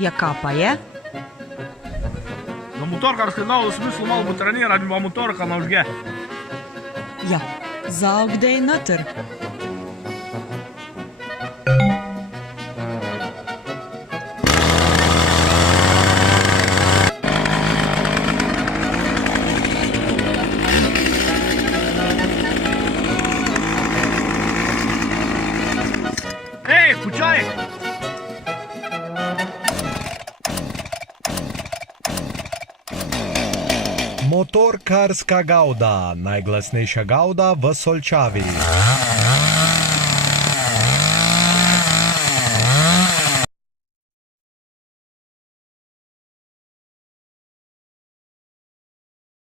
Ja, kaj pa je? Za motorkarski znal, da sem mislil malo potrenirati, pa motorka navžge. Ja, za kdaj noter? Ej, počaj! Motorkarska gavda, najglasnejša gavda v Solčavi.